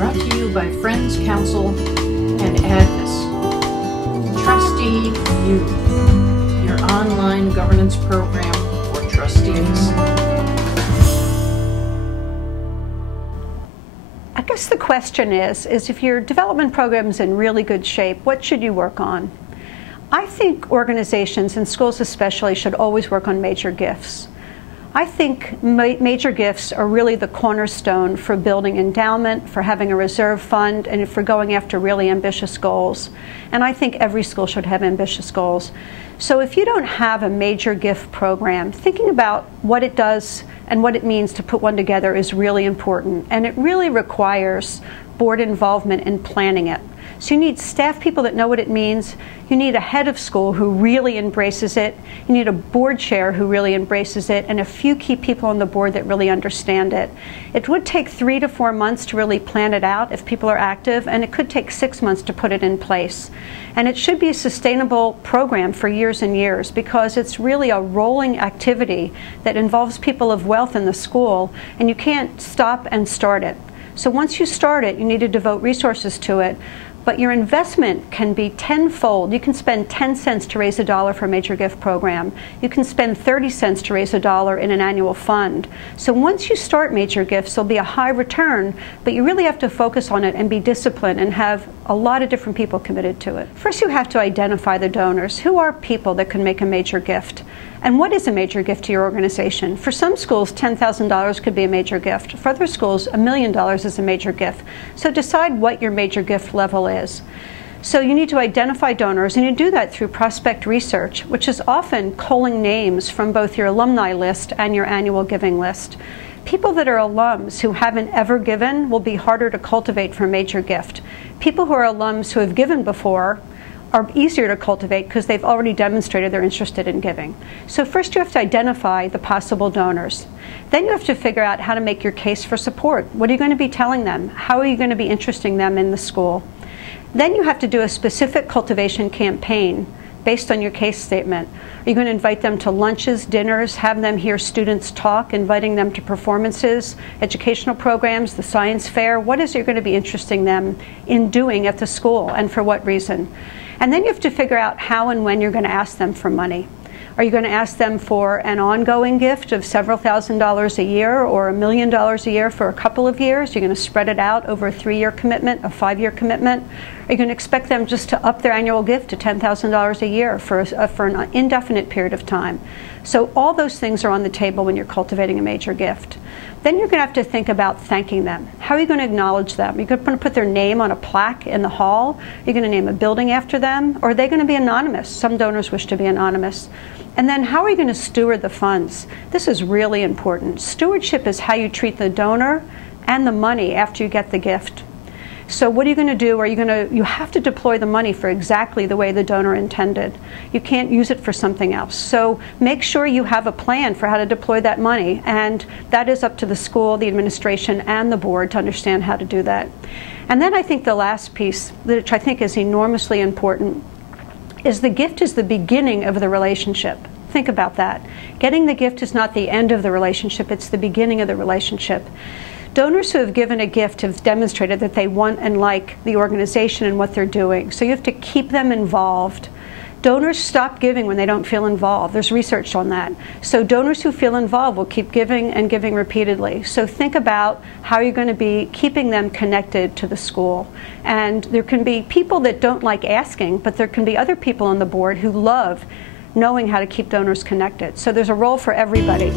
brought to you by Friends Council and Advis. TrusteeU, your online governance program for trustees. I guess the question is if your development program is in really good shape, what should you work on? I think organizations, and schools especially, should always work on major gifts. I think major gifts are really the cornerstone for building endowment, for having a reserve fund, and for going after really ambitious goals. And I think every school should have ambitious goals. So if you don't have a major gift program, thinking about what it does and what it means to put one together is really important. And it really requires board involvement in planning it. So you need staff people that know what it means. You need a head of school who really embraces it. You need a board chair who really embraces it, and a few key people on the board that really understand it. It would take 3 to 4 months to really plan it out if people are active, and it could take 6 months to put it in place. And it should be a sustainable program for years and years, because it's really a rolling activity that involves people of wealth in the school, and you can't stop and start it. So once you start it, you need to devote resources to it. But your investment can be tenfold. You can spend 10 cents to raise $1 for a major gift program. You can spend 30 cents to raise $1 in an annual fund. So once you start major gifts, there'll be a high return, but you really have to focus on it and be disciplined and have a lot of different people committed to it. First, you have to identify the donors. Who are people that can make a major gift? And what is a major gift to your organization? For some schools, $10,000 could be a major gift. For other schools, $1 million is a major gift. So decide what your major gift level is. So you need to identify donors, and you do that through prospect research, which is often culling names from both your alumni list and your annual giving list. People that are alums who haven't ever given will be harder to cultivate for a major gift. People who are alums who have given before are easier to cultivate because they've already demonstrated they're interested in giving. So first you have to identify the possible donors. Then you have to figure out how to make your case for support. What are you going to be telling them? How are you going to be interesting them in the school? Then you have to do a specific cultivation campaign based on your case statement. Are you going to invite them to lunches, dinners, have them hear students talk, inviting them to performances, educational programs, the science fair? What is it you're going to be interesting them in doing at the school, and for what reason? And then you have to figure out how and when you're going to ask them for money. Are you going to ask them for an ongoing gift of several $1,000s a year, or $1 million a year for a couple of years? You're going to spread it out over a 3-year commitment, a 5-year commitment? Are you going to expect them just to up their annual gift to $10,000 a year for an indefinite period of time? So all those things are on the table when you're cultivating a major gift. Then you're going to have to think about thanking them. How are you going to acknowledge them? Are you going to put their name on a plaque in the hall? Are you going to name a building after them? Or are they going to be anonymous? Some donors wish to be anonymous. And then how are you going to steward the funds? This is really important. Stewardship is how you treat the donor and the money after you get the gift. So what are you going to do? You have to deploy the money for exactly the way the donor intended. You can't use it for something else. So make sure you have a plan for how to deploy that money, and that is up to the school, the administration, and the board to understand how to do that. And then I think the last piece, which I think is enormously important, is the gift is the beginning of the relationship. Think about that. Getting the gift is not the end of the relationship, it's the beginning of the relationship. Donors who have given a gift have demonstrated that they want and like the organization and what they're doing. So you have to keep them involved. Donors stop giving when they don't feel involved. There's research on that. So donors who feel involved will keep giving and giving repeatedly. So think about how you're going to be keeping them connected to the school. And there can be people that don't like asking, but there can be other people on the board who love knowing how to keep donors connected. So there's a role for everybody.